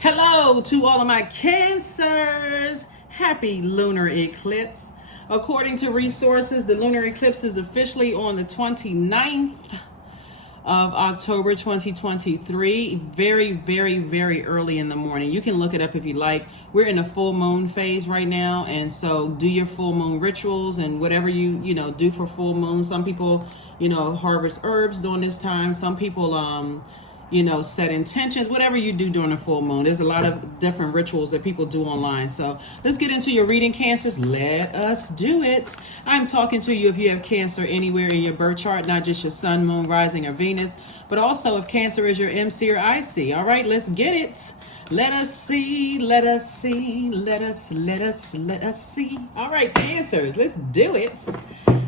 Hello to all of my Cancers. Happy lunar eclipse. According to resources, the lunar eclipse is officially on the 29th of October 2023. Very, very, very early in the morning. You can look it up if you like. We're in a full moon phase right now, and so do your full moon rituals and whatever you do for full moon. Some people, harvest herbs during this time. Some people set intentions, whatever you do during a full moon. There's a lot of different rituals that people do online. So let's get into your reading, Cancers. Let us do it. I'm talking to you if you have Cancer anywhere in your birth chart, not just your sun, moon, rising, or Venus, but also if Cancer is your MC or IC. All right, let's get it. Let us see, let us see, let us see. All right, Cancers, let's do it.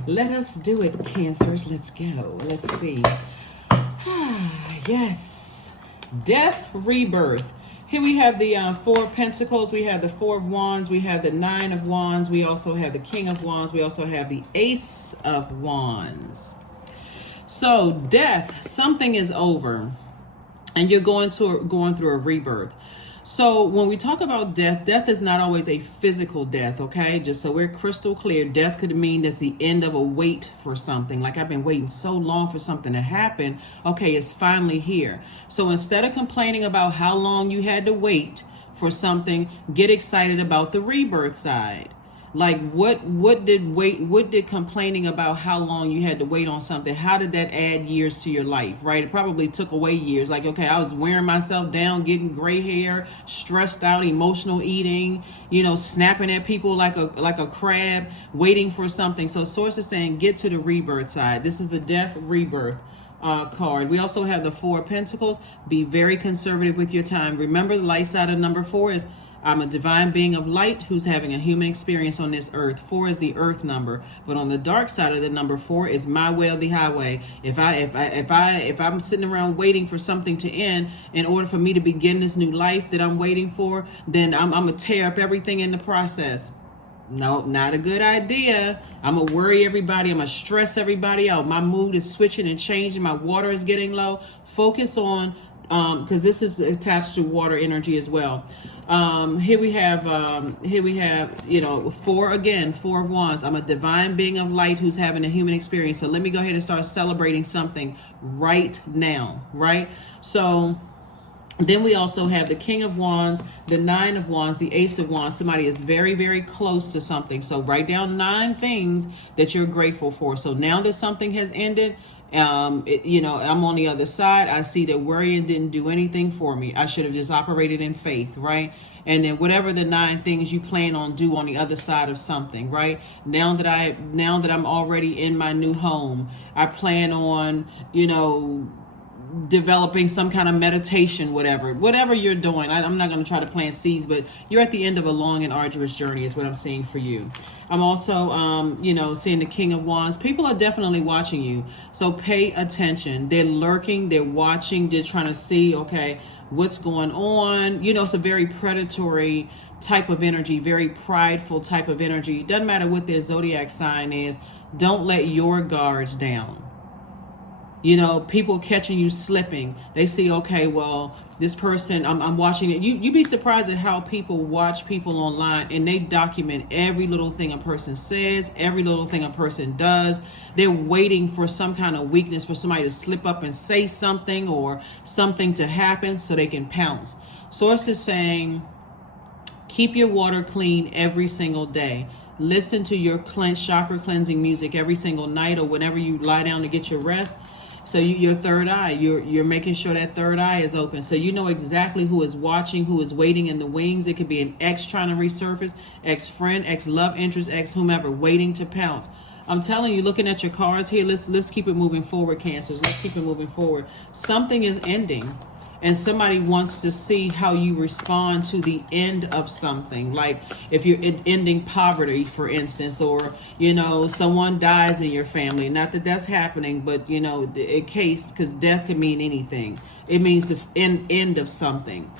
Let us do it, Cancers. Let's go. Let's see. Yes, death, rebirth. Here we have the Four of Pentacles, we have the Four of Wands, we have the Nine of Wands, we also have the King of Wands, we also have the Ace of Wands. So death, something is over, and you're going through a rebirth. So when we talk about death, death is not always a physical death, okay? Just so we're crystal clear, death could mean that's the end of a wait for something. Like, I've been waiting so long for something to happen. Okay, it's finally here. So instead of complaining about how long you had to wait for something, get excited about the rebirth side. Like, what did complaining about how long you had to wait on something, how did that add years to your life, right? It probably took away years. Like, okay, I was wearing myself down, getting gray hair, stressed out, emotional eating, snapping at people like a crab, waiting for something. So Source is saying, get to the rebirth side. This is the death rebirth card. We also have the Four of Pentacles. Be very conservative with your time. Remember, the light side of number 4 is, I'm a divine being of light who's having a human experience on this earth. 4 is the earth number, but on the dark side of the number 4 is my way or the highway. If I'm sitting around waiting for something to end in order for me to begin this new life that I'm waiting for, then I'm gonna tear up everything in the process. No, not a good idea. I'm gonna worry everybody. I'm gonna stress everybody out. My mood is switching and changing. My water is getting low. Focus on, because this is attached to water energy as well. Here we have, 4 again, 4 of Wands. I'm a divine being of light who's having a human experience. So let me go ahead and start celebrating something right now, right? So then we also have the King of Wands, the Nine of Wands, the Ace of Wands. Somebody is very, very close to something. So write down 9 things that you're grateful for. So now that something has ended, I'm on the other side. I see that worrying didn't do anything for me. I should have just operated in faith, right? And then whatever the 9 things you plan on do on the other side of something, right? Now that I'm already in my new home, I plan on, developing some kind of meditation, whatever you're doing. I'm not going to try to plant seeds, but you're at the end of a long and arduous journey is what I'm seeing for you. I'm also, seeing the King of Wands. People are definitely watching you. So pay attention. They're lurking. They're watching. They're trying to see, okay, what's going on. It's a very predatory type of energy, very prideful type of energy. Doesn't matter what their zodiac sign is. Don't let your guards down. People catching you slipping. They see, okay, well, this person, I'm watching it. You'd be surprised at how people watch people online, and they document every little thing a person says, every little thing a person does. They're waiting for some kind of weakness, for somebody to slip up and say something or something to happen so they can pounce. Source is saying, keep your water clean every single day. Listen to your chakra cleansing music every single night or whenever you lie down to get your rest. So your third eye, you're making sure that third eye is open. So you know exactly who is watching, who is waiting in the wings. It could be an ex trying to resurface, ex-friend, ex-love interest, ex-whomever, waiting to pounce. I'm telling you, looking at your cards here, let's keep it moving forward, Cancers. Let's keep it moving forward. Something is ending. And somebody wants to see how you respond to the end of something. Like if you're ending poverty, for instance, or, someone dies in your family. Not that that's happening, but, in case, because death can mean anything. It means the end of something.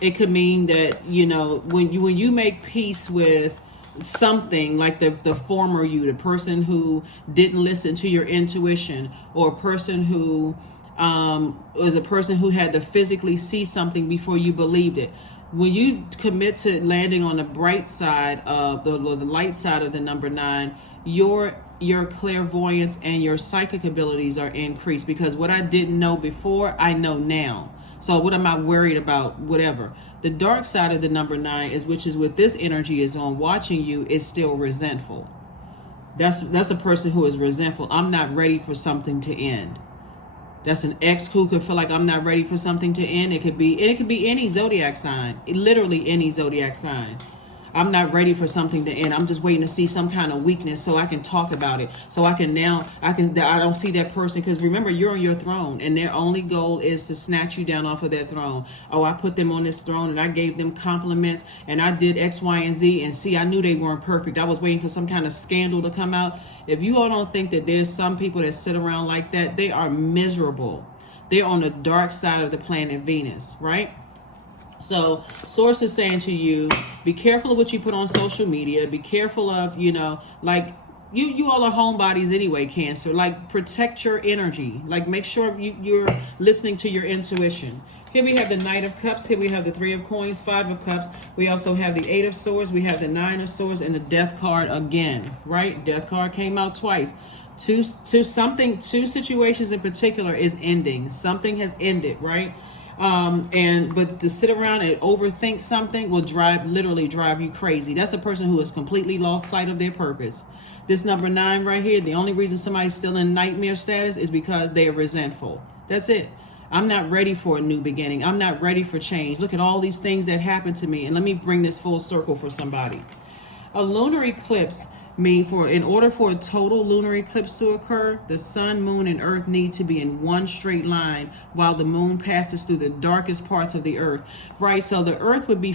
It could mean that, when you make peace with something, like the former you, the person who didn't listen to your intuition, or a person who was a person who had to physically see something before you believed it. When you commit to landing on the bright side of the light side of the number 9, your clairvoyance and your psychic abilities are increased, because what I didn't know before, I know now. So what am I worried about? Whatever. The dark side of the number 9 is, which is what this energy is on, watching you, is still resentful. That's a person who is resentful. I'm not ready for something to end. That's an ex who could feel like I'm not ready for something to end. It could be any zodiac sign. Literally any zodiac sign. I'm not ready for something to end. I'm just waiting to see some kind of weakness so I can talk about it. So I don't see that person, because remember, you're on your throne and their only goal is to snatch you down off of their throne. Oh, I put them on this throne and I gave them compliments and I did X, Y, and Z, and see, I knew they weren't perfect. I was waiting for some kind of scandal to come out. If you all don't think that there's some people that sit around like that, they are miserable. They're on the dark side of the planet Venus, right? So source is saying to you, be careful of what you put on social media. Be careful of, like you all are homebodies anyway, Cancer. Like, protect your energy. Like, make sure you're listening to your intuition. Here we have the Knight of Cups. Here we have the 3 of Coins, 5 of Cups. We also have the 8 of Swords. We have the 9 of Swords and the Death card again, right? Death card came out twice. Two situations in particular is ending. Something has ended, right? But to sit around and overthink something will literally drive you crazy. That's a person who has completely lost sight of their purpose. This number 9 right here, the only reason somebody's still in nightmare status is because they are resentful. That's it. I'm not ready for a new beginning. I'm not ready for change. Look at all these things that happened to me. And let me bring this full circle for somebody. A lunar eclipse in order for a total lunar eclipse to occur, the sun, moon, and earth need to be in one straight line while the moon passes through the darkest parts of the earth, right? So the earth would be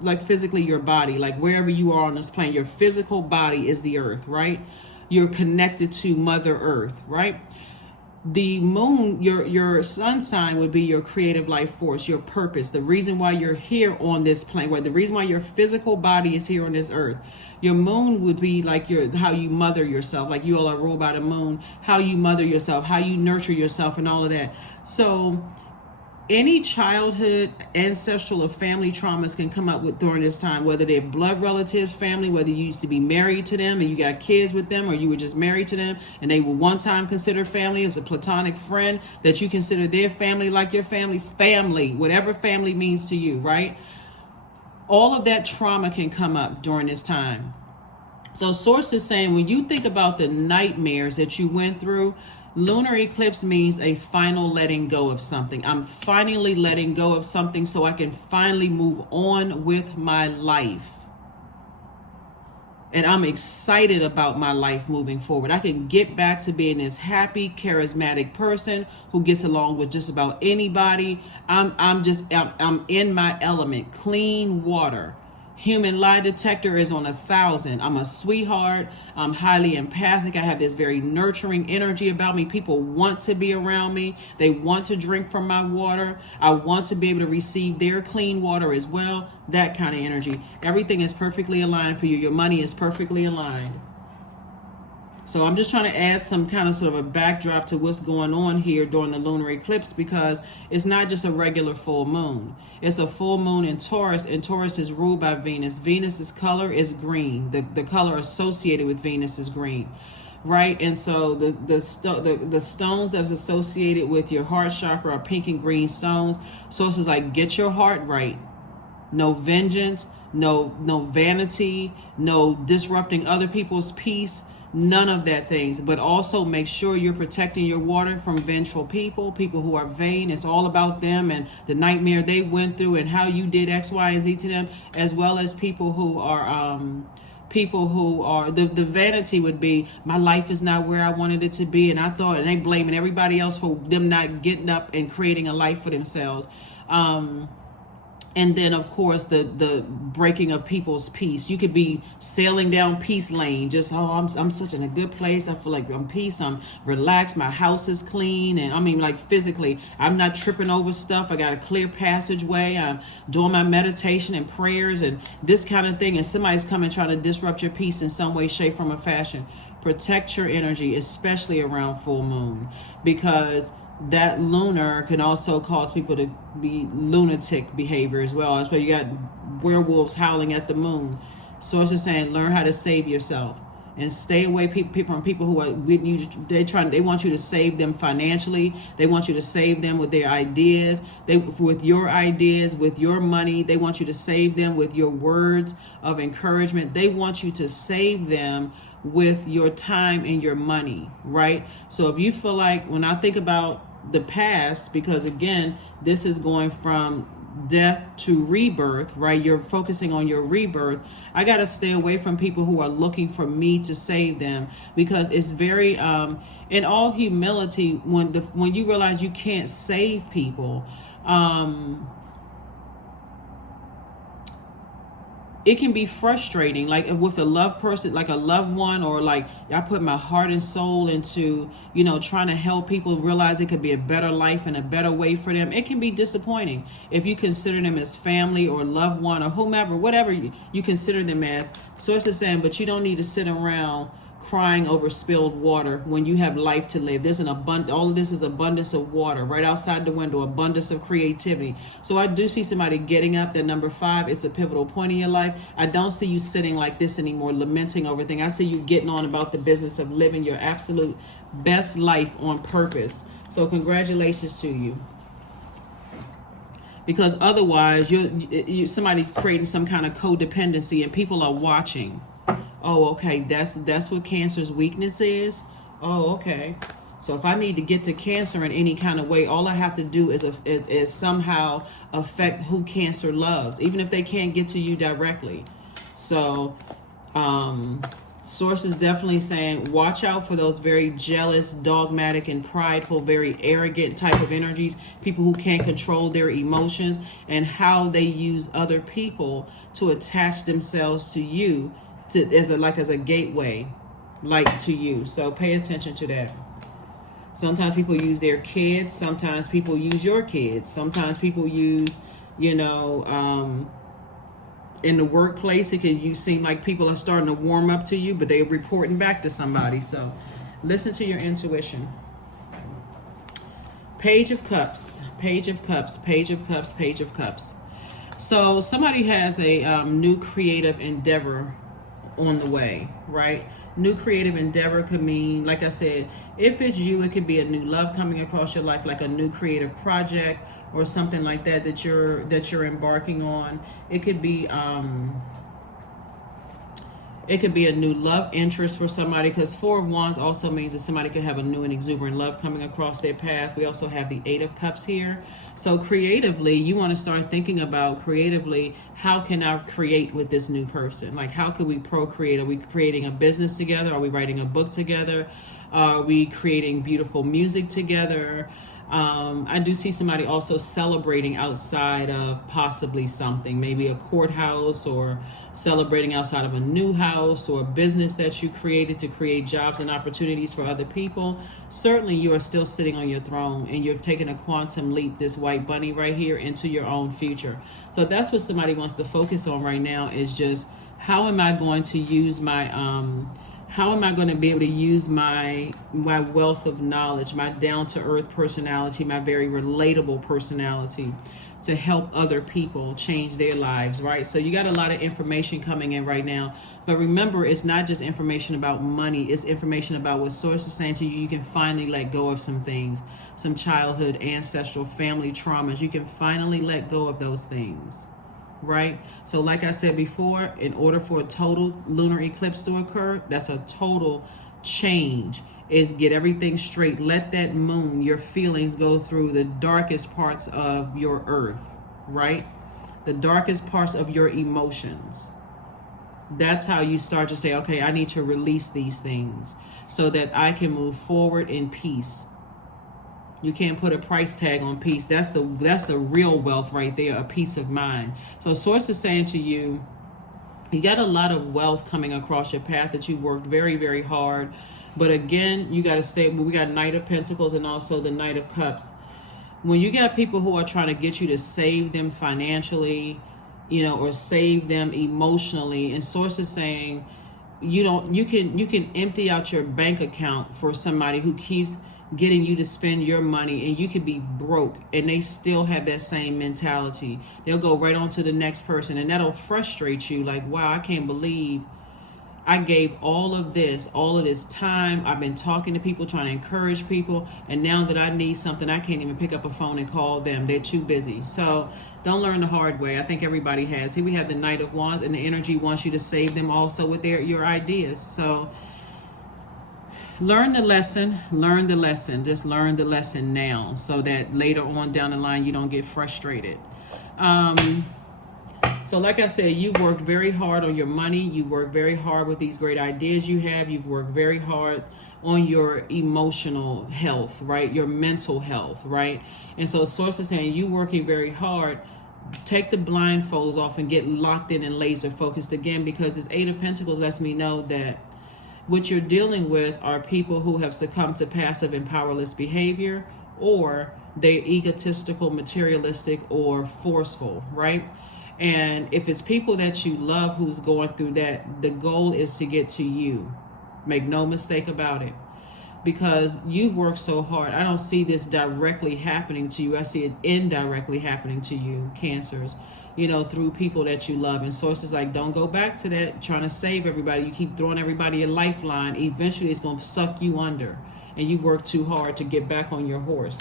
like physically your body, like wherever you are on this plane, your physical body is the earth, right? You're connected to Mother Earth, right? The moon, your sun sign would be your creative life force, your purpose, the reason why you're here on this plane, the reason why your physical body is here on this earth. Your moon would be like how you mother yourself, like you all are ruled by the moon, how you mother yourself, how you nurture yourself, and all of that. So any childhood, ancestral, or family traumas can come up with during this time, whether they're blood relatives, family, whether you used to be married to them and you got kids with them, or you were just married to them and they were one time considered family as a platonic friend that you consider their family, like your family, whatever family means to you, right? All of that trauma can come up during this time. So source is saying, when you think about the nightmares that you went through, lunar eclipse means a final letting go of something. I'm finally letting go of something so I can finally move on with my life. And I'm excited about my life moving forward. I can get back to being this happy, charismatic person who gets along with just about anybody. I'm in my element. Clean water. Human lie detector is on 1,000. I'm a sweetheart. I'm highly empathic. I have this very nurturing energy about me. People want to be around me. They want to drink from my water. I want to be able to receive their clean water as well. That kind of energy. Everything is perfectly aligned for you. Your money is perfectly aligned. So I'm just trying to add some kind of sort of a backdrop to what's going on here during the lunar eclipse, because it's not just a regular full moon. It's a full moon in Taurus, and Taurus is ruled by Venus. Venus's color is green. The color associated with Venus is green, right? And so the stones that's associated with your heart chakra are pink and green stones. So it's like, get your heart right. No vengeance, no vanity, no disrupting other people's peace. None of that things, but also make sure you're protecting your water from vengeful people who are vain. It's all about them and the nightmare they went through and how you did X, Y, and Z to them, as well as people who are the vanity would be, my life is not where I wanted it to be, and they blaming everybody else for them not getting up and creating a life for themselves. And then, of course, the breaking of people's peace. You could be sailing down peace lane. Just, I'm such in a good place. I feel like I'm peace. I'm relaxed. My house is clean. And I mean, like physically, I'm not tripping over stuff. I got a clear passageway. I'm doing my meditation and prayers and this kind of thing. And somebody's coming trying to disrupt your peace in some way, shape, form, or fashion. Protect your energy, especially around full moon, because that lunar can also cause people to be lunatic behavior as well. That's why you got werewolves howling at the moon. Source is saying, learn how to save yourself and stay away from people who are with you. They want you to save them financially. They want you to save them with their ideas. With your ideas, with your money. They want you to save them with your words of encouragement. They want you to save them with your time and your money, right? So if you feel like, when I think about the past, because again, this is going from death to rebirth, right? You're focusing on your rebirth. I got to stay away from people who are looking for me to save them, because it's very in all humility, when you realize you can't save people, it can be frustrating, like with a loved person, like a loved one, or like I put my heart and soul into, trying to help people realize it could be a better life and a better way for them. It can be disappointing if you consider them as family or loved one or whomever, whatever you consider them as. Source is saying, but you don't need to sit around crying over spilled water when you have life to live. There's all of this is abundance of water right outside the window, abundance of creativity. So I do see somebody getting up. That number 5, it's a pivotal point in your life. I don't see you sitting like this anymore, lamenting over things. I see you getting on about the business of living your absolute best life on purpose. So congratulations to you. Because otherwise, you somebody creating some kind of codependency and people are watching. Oh, okay, that's what Cancer's weakness is. Oh, okay. So if I need to get to Cancer in any kind of way, all I have to do is somehow affect who Cancer loves, even if they can't get to you directly. So Source is definitely saying, watch out for those very jealous, dogmatic, and prideful, very arrogant type of energies, people who can't control their emotions, and how they use other people to attach themselves to you, as a gateway, like to you. So pay attention to that. Sometimes people use their kids. Sometimes people use your kids. Sometimes people use, in the workplace, you seem like people are starting to warm up to you, but they're reporting back to somebody. So listen to your intuition. Page of Cups, Page of Cups, Page of Cups, Page of Cups. So somebody has a new creative endeavor on the way, right? New creative endeavor could mean, like I said, if it's you, it could be a new love coming across your life, like a new creative project or something like that you're embarking on. It could be a new love interest for somebody, because 4 of Wands also means that somebody could have a new and exuberant love coming across their path. We also have the 8 of Cups here. So creatively, you want to start thinking about creatively, how can I create with this new person? Like, how can we procreate? Are we creating a business together? Are we writing a book together? Are we creating beautiful music together? I do see somebody also celebrating outside of possibly something, maybe a courthouse, or celebrating outside of a new house or a business that you created to create jobs and opportunities for other people. Certainly you are still sitting on your throne and you've taken a quantum leap, this white bunny right here, into your own future. So that's what somebody wants to focus on right now, is just how am I going to use my how am I going to be able to use my wealth of knowledge, my down-to-earth personality, my very relatable personality, to help other people change their lives, right? So you got a lot of information coming in right now. But remember, it's not just information about money. It's information about what Source is saying to you. You can finally let go of some things, some childhood, ancestral, family traumas. You can finally let go of those things, right? So like I said before, in order for a total lunar eclipse to occur, that's a total change, is get everything straight. Let that moon, your feelings, go through the darkest parts of your earth, right? The darkest parts of your emotions. That's how you start to say, okay, I need to release these things so that I can move forward in peace. You can't put a price tag on peace. That's the real wealth right there, a peace of mind. So Source is saying to you, you got a lot of wealth coming across your path that you worked very, very hard. But again, you got to stay. We got Knight of Pentacles and also the Knight of Cups. When you got people who are trying to get you to save them financially, or save them emotionally, and Source is saying, you can empty out your bank account for somebody who keeps getting you to spend your money, and you could be broke and they still have that same mentality. They'll go right on to the next person, and that'll frustrate you. Like, wow, I can't believe I gave all of this time. I've been talking to people, trying to encourage people, and now that I need something, I can't even pick up a phone and call them. They're too busy. So don't learn the hard way. I think everybody has. Here we have the Knight of Wands, and the energy wants you to save them also with your ideas. So learn the lesson, just learn the lesson now, so that later on down the line you don't get frustrated. So like I said, you worked very hard on your money. You worked very hard with these great ideas you have. You've worked very hard on your emotional health, right? Your mental health, right? And so Source is saying you working very hard. Take the blindfolds off and get locked in and laser focused again, because this Eight of Pentacles lets me know that what you're dealing with are people who have succumbed to passive and powerless behavior, or they're egotistical, materialistic, or forceful, right? And if it's people that you love who's going through that, the goal is to get to you. Make no mistake about it. Because you've worked so hard. I don't see this directly happening to you. I see it indirectly happening to you, Cancers, through people that you love. And Source is like, don't go back to that, trying to save everybody. You keep throwing everybody a lifeline. Eventually it's going to suck you under. And you work too hard to get back on your horse,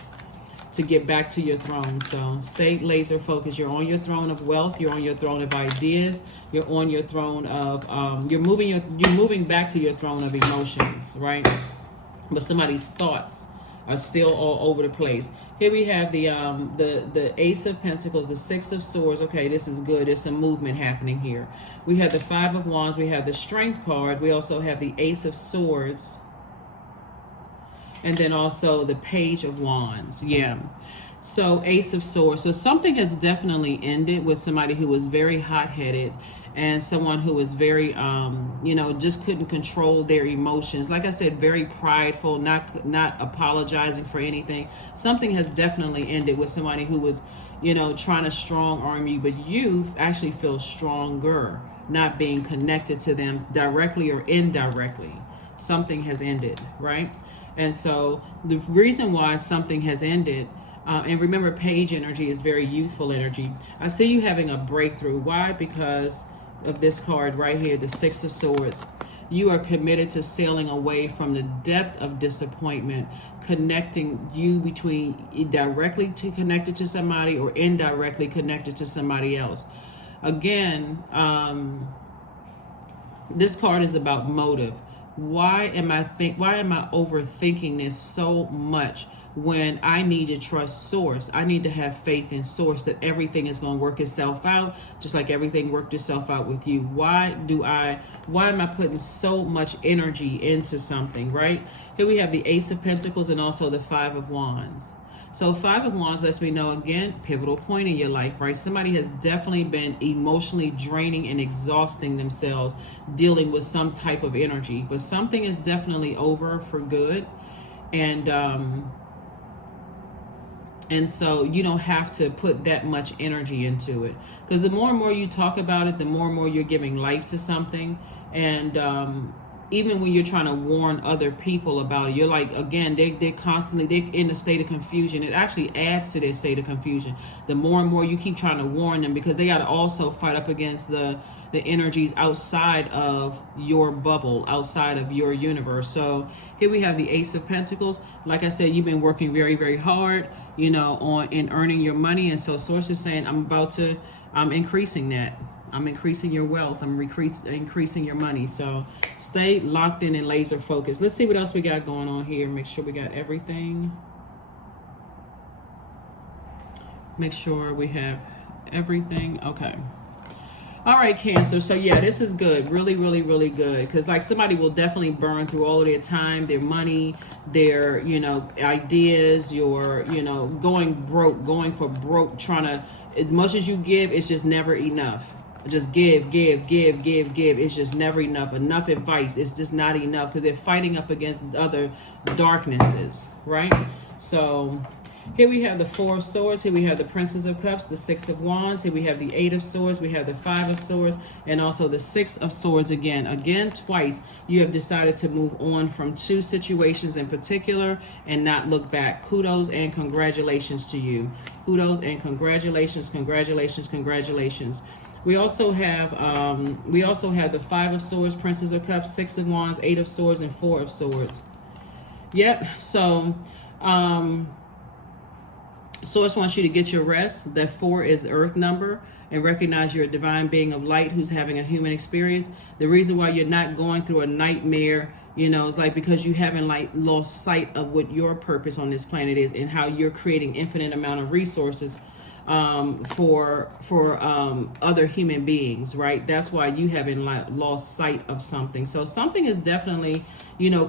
to get back to your throne. So stay laser focused. You're on your throne of wealth. You're on your throne of ideas. You're on your throne of you're moving back to your throne of emotions, right? But somebody's thoughts are still all over the place. Here we have the Ace of Pentacles, the Six of Swords. Okay, this is good. There's some movement happening here. We have the Five of Wands. We have the Strength card. We also have the Ace of Swords. And then also the Page of Wands. Yeah. So Ace of Swords. So something has definitely ended with somebody who was very hot-headed, and someone who was very, just couldn't control their emotions. Like I said, very prideful, not apologizing for anything. Something has definitely ended with somebody who was, trying to strong arm you, but you actually feel stronger not being connected to them directly or indirectly. Something has ended, right? And so the reason why something has ended, and remember, page energy is very youthful energy. I see you having a breakthrough. Why? Because of this card right here, the Six of Swords. You are committed to sailing away from the depth of disappointment, connecting you between directly connected to somebody or indirectly connected to somebody else. Again, this card is about motive. Why am I overthinking this so much when I need to trust Source? I need to have faith in Source that everything is going to work itself out, just like everything worked itself out with you. Why am I putting so much energy into something, right? Here we have the Ace of Pentacles and also the Five of Wands. So Five of Wands lets me know, again, pivotal point in your life, right? Somebody has definitely been emotionally draining and exhausting themselves, dealing with some type of energy. But something is definitely over for good. And so you don't have to put that much energy into it. Because the more and more you talk about it, the more and more you're giving life to something. And even when you're trying to warn other people about it, you're like, again, they're in a state of confusion. It actually adds to their state of confusion. The more and more you keep trying to warn them, because they got to also fight up against the energies outside of your bubble, outside of your universe. So here we have the Ace of Pentacles. Like I said, you've been working very, very hard, in earning your money. And so Source is saying, I'm increasing that. I'm increasing your wealth. I'm increasing your money. So stay locked in and laser focused. Let's see what else we got going on here. Make sure we got everything. Make sure we have everything. Okay. All right, Cancer. So yeah, this is good. Really, really, really good. Because like somebody will definitely burn through all of their time, their money, their, ideas, your, going for broke, trying to, as much as you give, it's just never enough. Just give. It's just never enough. Enough advice. It's just not enough, because they're fighting up against other darknesses, right? So Here we have the Four of Swords. Here we have the Princess of Cups, the Six of Wands. Here we have the Eight of Swords. We have the Five of Swords, and also the Six of Swords again. Again, twice, you have decided to move on from two situations in particular and not look back. Kudos and congratulations to you. Kudos and congratulations, congratulations, congratulations. We also have the Five of Swords, Princess of Cups, Six of Wands, Eight of Swords, and Four of Swords. Yep. So, Source wants you to get your rest. That 4 is the earth number, and recognize you're a divine being of light who's having a human experience. The reason why you're not going through a nightmare, is like because you haven't lost sight of what your purpose on this planet is and how you're creating infinite amount of resources for other human beings, right? That's why you haven't lost sight of something. So something is definitely,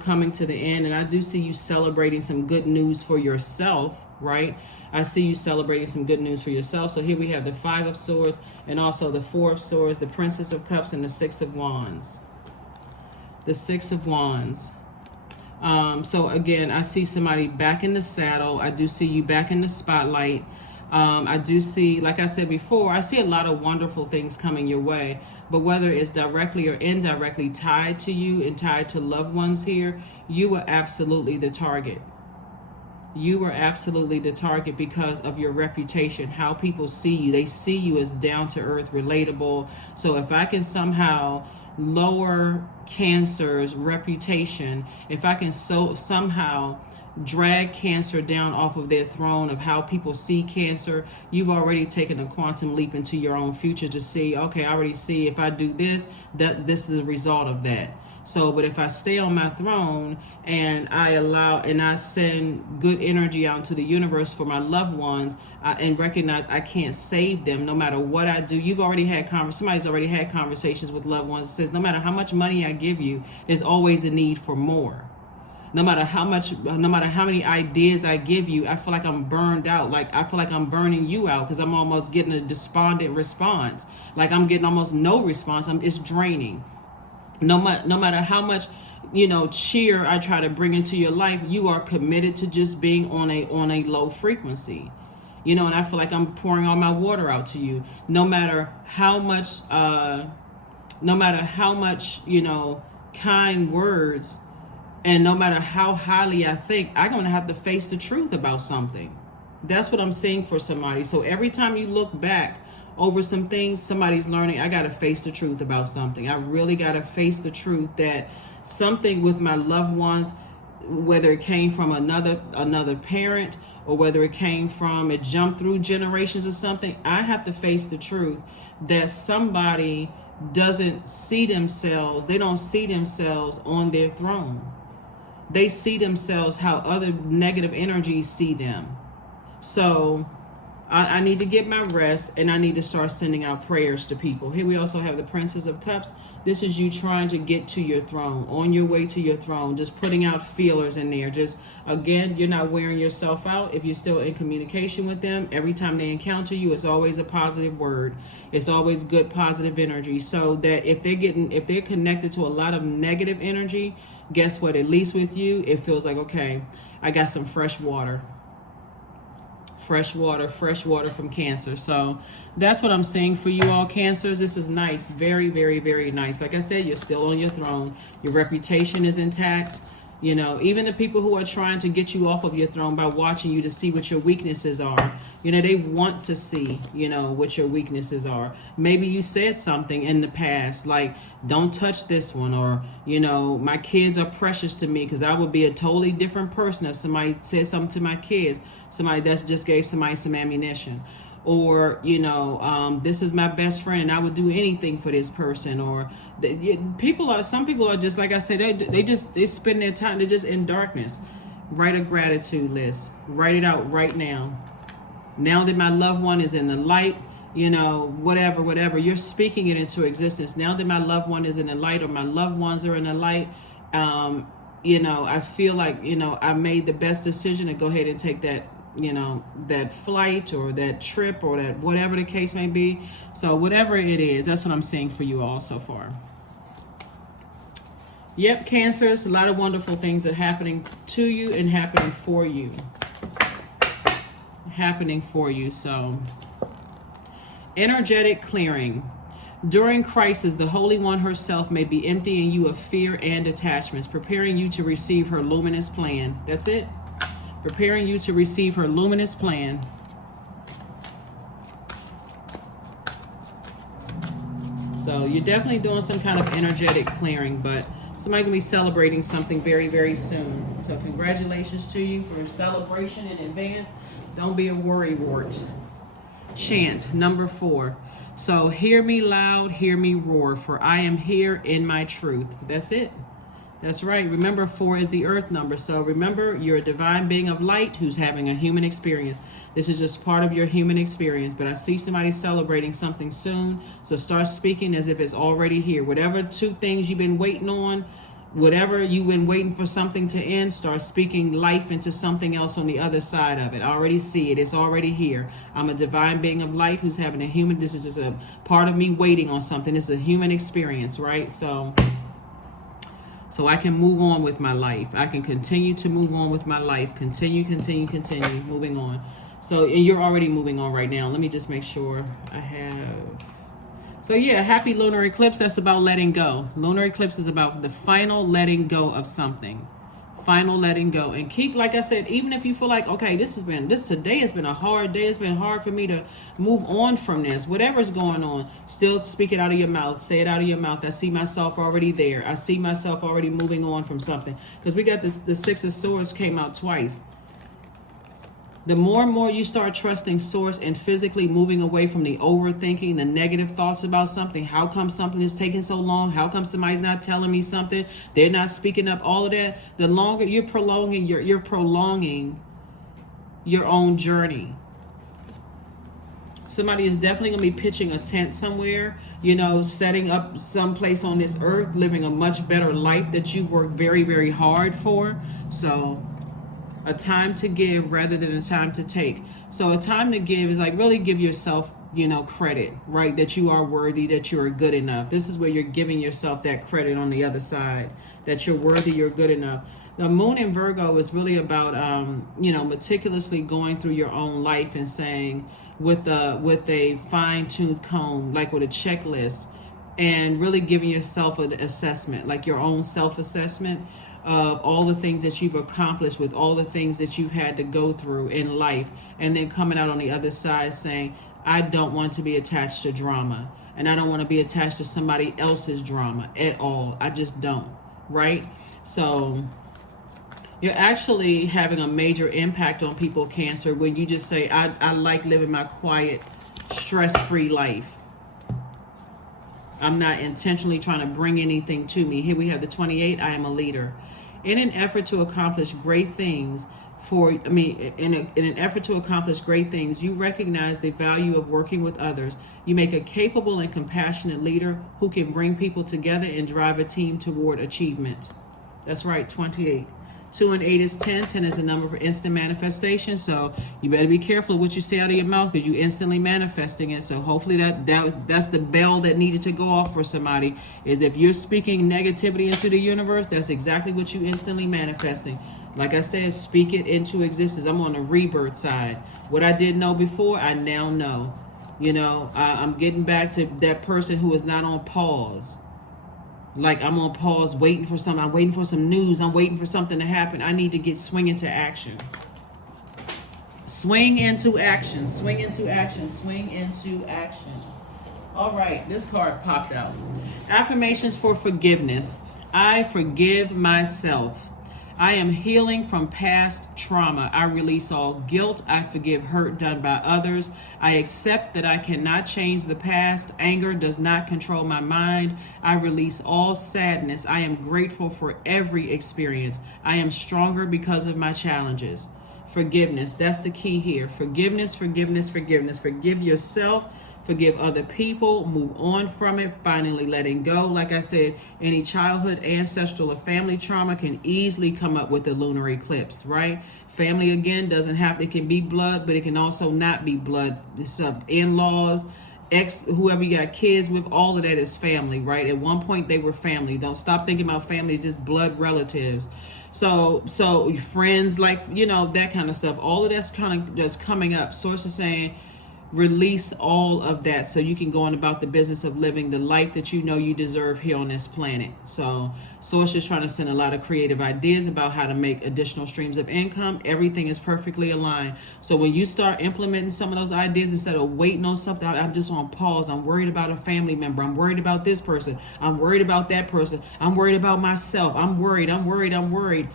coming to the end, and I do see you celebrating some good news for yourself, right? I see you celebrating some good news for yourself. So here we have the Five of Swords and also the Four of Swords, the Princess of Cups, and the Six of Wands. The Six of Wands. So again, I see somebody back in the saddle. I do see you back in the spotlight. I do see, like I said before, I see a lot of wonderful things coming your way. But whether it's directly or indirectly tied to you and tied to loved ones here, you are absolutely the target. You are absolutely the target because of your reputation, how people see you. They see you as down to earth, relatable. So if I can somehow lower Cancer's reputation, if I can somehow drag Cancer down off of their throne of how people see Cancer, you've already taken a quantum leap into your own future to see, okay, I already see if I do this, that this is the result of that. So, but if I stay on my throne and I send good energy out into the universe for my loved ones, and recognize I can't save them no matter what I do. Somebody's already had conversations with loved ones that says no matter how much money I give you, there's always a need for more. No matter how many ideas I give you, I feel like I'm burned out. Like I feel like I'm burning you out because I'm almost getting a despondent response. Like I'm getting almost no response. It's draining. No matter how much, cheer I try to bring into your life, you are committed to just being on a low frequency. And I feel like I'm pouring all my water out to you. No matter how much, kind words, and no matter how highly I think, I'm going to have to face the truth about something. That's what I'm seeing for somebody. So every time you look back over some things, somebody's learning, I got to face the truth about something. I really got to face the truth that something with my loved ones, whether it came from another parent or whether it came from, it jumped through generations or something, I have to face the truth that somebody doesn't see themselves, they don't see themselves on their throne. They see themselves how other negative energies see them. So I need to get my rest, and I need to start sending out prayers to people. Here we also have the Princess of Cups. This is you trying to get to your throne, on your way to your throne, just putting out feelers in there. Just, again, you're not wearing yourself out. If you're still in communication with them, every time they encounter you, it's always a positive word. It's always good, positive energy. So that if they're connected to a lot of negative energy, guess what? At least with you, it feels like, okay, I got some fresh water. Fresh water from Cancer. So that's what I'm seeing for you all, Cancers. This is nice. Very, very, very nice. Like I said, you're still on your throne. Your reputation is intact. Even the people who are trying to get you off of your throne by watching you to see what your weaknesses are, they want to see, what your weaknesses are. Maybe you said something in the past, like, don't touch this one, or, my kids are precious to me, because I would be a totally different person if somebody said something to my kids, somebody that just gave somebody some ammunition. Or, this is my best friend and I would do anything for this person. Or some people are just, like I said, they spend their time, they're just in darkness. Write a gratitude list. Write it out right now. Now that my loved one is in the light, whatever, you're speaking it into existence. Now that my loved one is in the light, or my loved ones are in the light, I feel like, I made the best decision to go ahead and take that, that flight or that trip or that whatever the case may be. So whatever it is, that's what I'm seeing for you all so far. Yep, Cancers, a lot of wonderful things are happening to you and happening for you. happening for you. So, energetic clearing. During crisis, the Holy One herself may be emptying you of fear and attachments, preparing you to receive her luminous plan. That's it. Preparing you to receive her luminous plan. So you're definitely doing some kind of energetic clearing, but somebody's going to be celebrating something very, very soon. So congratulations to you for a celebration in advance. Don't be a worrywart. Chant, number 4. So hear me loud, hear me roar, for I am here in my truth. That's it. That's right. Remember, 4 is the earth number. So remember, you're a divine being of light who's having a human experience. This is just part of your human experience. But I see somebody celebrating something soon. So start speaking as if it's already here. Whatever 2 things you've been waiting on, whatever you've been waiting for something to end, start speaking life into something else on the other side of it. I already see it. It's already here. I'm a divine being of light who's having a human. This is just a part of me waiting on something. It's a human experience, right? So I can move on with my life. I can continue to move on with my life. Continue, moving on. So, and you're already moving on right now. Let me just make sure I have. So yeah, happy lunar eclipse. That's about letting go. Lunar eclipse is about the final letting go of something. Final letting go. And keep, like I said, even if you feel like, okay, today has been a hard day. It's been hard for me to move on from this. Whatever's going on, still speak it out of your mouth. Say it out of your mouth. I see myself already there. I see myself already moving on from something. Because we got the 6 of Swords came out twice. The more and more you start trusting source and physically moving away from the overthinking, the negative thoughts about something, how come something is taking so long? How come somebody's not telling me something? They're not speaking up, all of that. The longer you're prolonging, you're prolonging your own journey. Somebody is definitely going to be pitching a tent somewhere, setting up someplace on this earth, living a much better life that you worked very, very hard for. So a time to give rather than a time to take. So a time to give is like really give yourself, credit, right? That you are worthy, that you are good enough. This is where you're giving yourself that credit on the other side, that you're worthy, you're good enough. The moon in Virgo is really about, meticulously going through your own life and saying with a fine-tuned comb, like with a checklist, and really giving yourself an assessment, like your own self-assessment of all the things that you've accomplished, with all the things that you've had to go through in life, and then coming out on the other side saying, I don't want to be attached to drama, and I don't want to be attached to somebody else's drama at all. I just don't, right? So you're actually having a major impact on people, Cancer, when you just say, I like living my quiet, stress-free life. I'm not intentionally trying to bring anything to me. Here we have the 28, I am a leader. In an effort to accomplish great things, in an effort to accomplish great things, you recognize the value of working with others. You make a capable and compassionate leader who can bring people together and drive a team toward achievement. That's right, 28. 2 and 8 is 10. 10 is a number for instant manifestation. So you better be careful of what you say out of your mouth, because you're instantly manifesting it. So hopefully that's the bell that needed to go off for somebody, is if you're speaking negativity into the universe, that's exactly what you instantly manifesting. Like I said, speak it into existence. I'm on the rebirth side. What I didn't know before, I now know. I'm getting back to that person who is not on pause. Like I'm on pause waiting for something. I'm waiting for some news. I'm waiting for something to happen. I need to swing into action. Swing into action. Swing into action. Swing into action. All right, this card popped out. Affirmations for forgiveness. I forgive myself. I am healing from past trauma. I release all guilt. I forgive hurt done by others. I accept that I cannot change the past. Anger does not control my mind. I release all sadness. I am grateful for every experience. I am stronger because of my challenges. Forgiveness. That's the key here. Forgiveness, forgiveness, forgiveness. Forgive yourself. Forgive other people, move on from it, finally letting go. Like I said, any childhood, ancestral, or family trauma can easily come up with the lunar eclipse, right? Family, again, it can be blood, but it can also not be blood. It's in-laws, whoever you got kids with, all of that is family, right? At one point, they were family. Don't stop thinking about family, it's just blood relatives. So your friends, like, you know, that kind of stuff, all of that's kind of just coming up. Source is saying release all of that so you can go on about the business of living the life that you know you deserve here on this planet. So Source is trying to send a lot of creative ideas about how to make additional streams of income. Everything is perfectly aligned. So when you start implementing some of those ideas, instead of waiting on something, I'm just on pause. I'm worried about a family member. I'm worried about this person. I'm worried about that person. I'm worried about myself. I'm worried.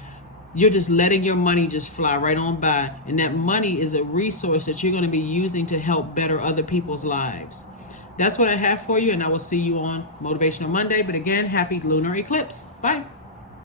You're just letting your money just fly right on by. And that money is a resource that you're going to be using to help better other people's lives. That's what I have for you, and I will see you on Motivational Monday. But again, happy lunar eclipse. Bye.